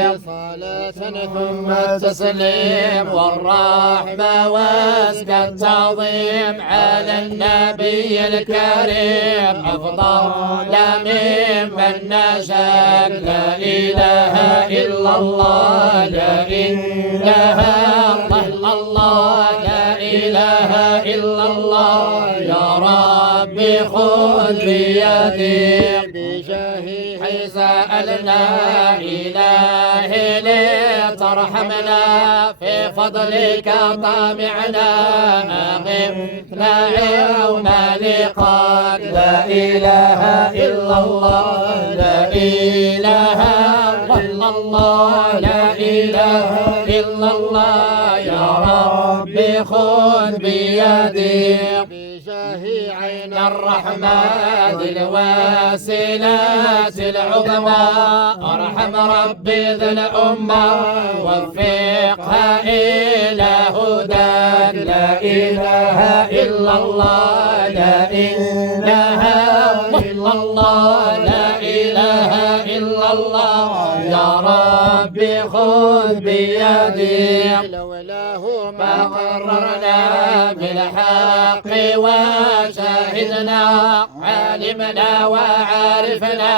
صلاة ثم التسليم والرحمة وازكى التعظيم على النبي الكريم أفضل ممن نشأ. لا إله إلا الله لا إله إلا الله لا إله إلا الله يا ربي خذ بيدي بجاهي حيث سألنا إلهي لترحمنا في فضلك طامعنا أغثنا يوم لقاك. لا إله إلا الله لا إله إلا الله لا إله إلا الله يا ربي خذ بيدي بجاه عين الرحمن الواسلات العظمى ارحم ربي ذا الامه وفقها الى هداك. لا اله الا الله لا اله الا الله لا اله الا الله يا ربي خذ بيدي لولاه ما قررنا بالحق وشاهدنا علمنا وعارفنا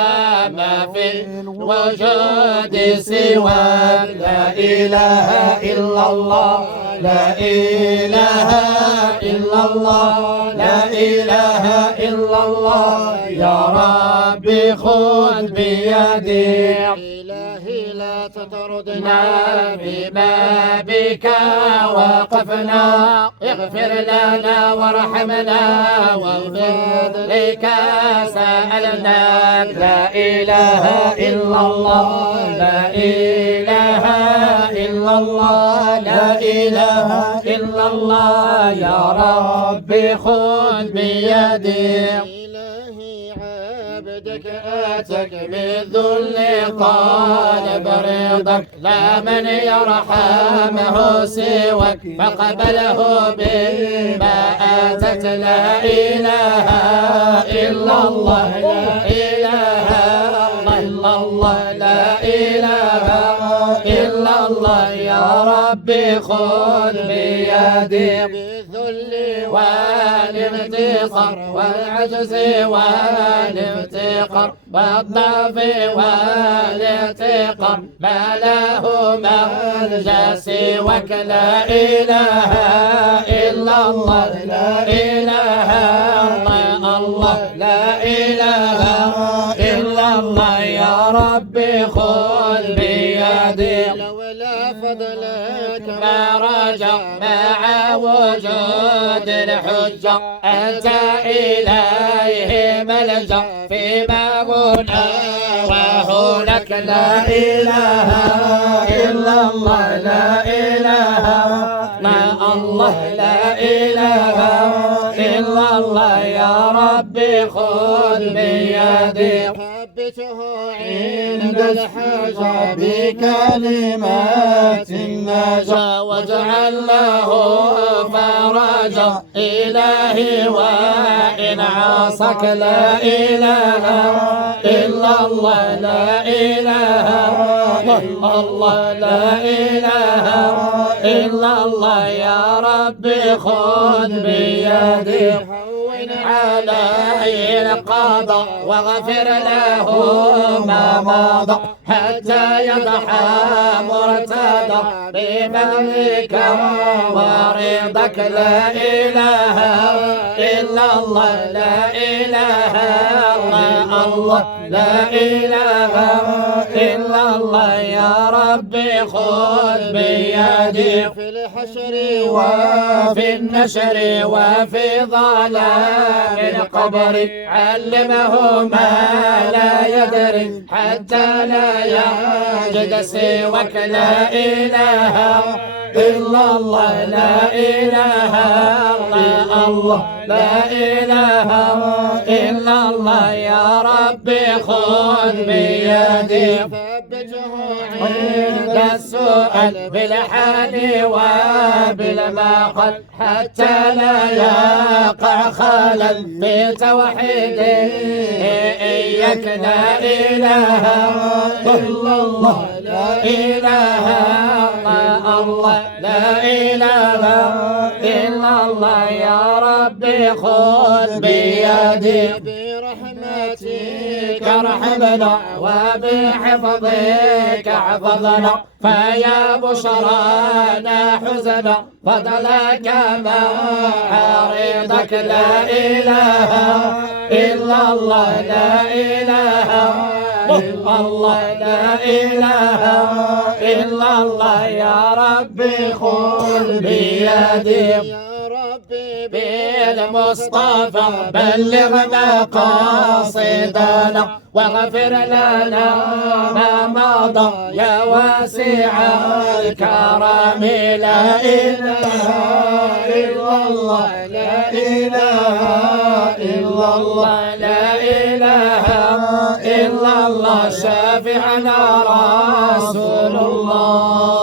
ما في الوجود سواك. لا إله إلا الله لا إله إلا الله لا إله إلا الله يا ربي خذ بيدي. إلهي لا تطردنا ببابك وقفنا اغفر لنا وارحمنا وبفضلك سألناك. لا إله إلا الله لا إله إلا الله لا إله إلا الله يا ربي خذ بيدي. عبدك آتك بالذل طالب رضاك لا من يرحمه سواك فقبله بما آتت. لا إله إلا الله لا إله إلا الله لا إله إلا الله يا ربي خذ بيدي بالذل والافتقار والعجز والافتقار والضعف والاحتقار ما له ملجأ سواك. لا إله إلا الله لا إله إلا الله لا إله إلا الله يا ربي خذ بيدي. لولا فضلك ما رجع مع وجود الحجة أنت إليه ملجأ فيما هنا وهناك. لا إله إلا الله لا إله إلا الله لا إله إلا الله يا ربي خذ بيدي. ثبته عند الحاجة بكلمات النجاة واجعل له فرجا إلهي وإن عصك. لا إله إلا الله لا إله إلا الله لا إله إلا الله يا ربي خذ بيدي. هون علي القضاء واغفر له ما مضى حتى يضحى مرتضى بملك ورضاك. لا إله إلا الله لا إله إلا الله لا إله إلا الله يا ربي خذ بيدي. في الحشر وفي النشر وفي ظلام القبر علمه ما لا يدري حتى لا يجد سواك. لا إله إلا الله لا إله إلا الله لا إله إلا الله يا ربي خذ بيدي. ثبته عند السؤال بالحال وبالمقال حتى لا يقع خلل في توحيده إياك. لا إله إلا الله لا لا إله إلا الله لا إله إلا الله يا ربي خذ بيدي برحمتك ارحمنا وبحفظك احفظنا فيا بشرانا حزنا فضلك ما عرضك لا إله إلا الله لا إله إلا الله لا إله إلا الله يا ربي خذ بيدي بالمصطفى بلغ مقاصدنا واغفر لنا ما مضى يا واسع الكرم لا إله إلا الله لا إله إلا الله لا إله إلا الله شافعنا رسول الله